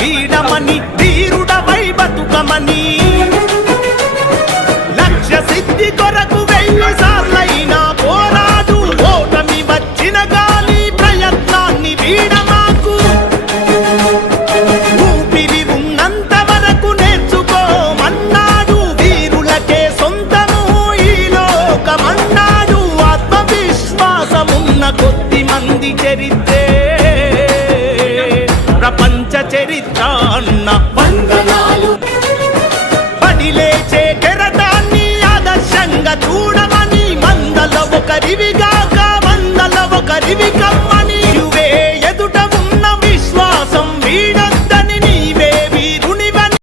వీడమని ధీరుడవై బతుకమని. లక్ష్య సిద్ధి కొరకు వెళ్ళి సార్లైనా పోరాదు. ఓటమి వచ్చిన గాలి ప్రయత్నాన్ని వీడమాకు. ఊపిరి ఉన్నంత వరకు నేర్చుకోమన్నాడు. వీరులకే సొంతము ఈ లోకమన్నాడు. ఆత్మవిశ్వాసమున్న కొద్ది మంది చరిత్ర அண்ணா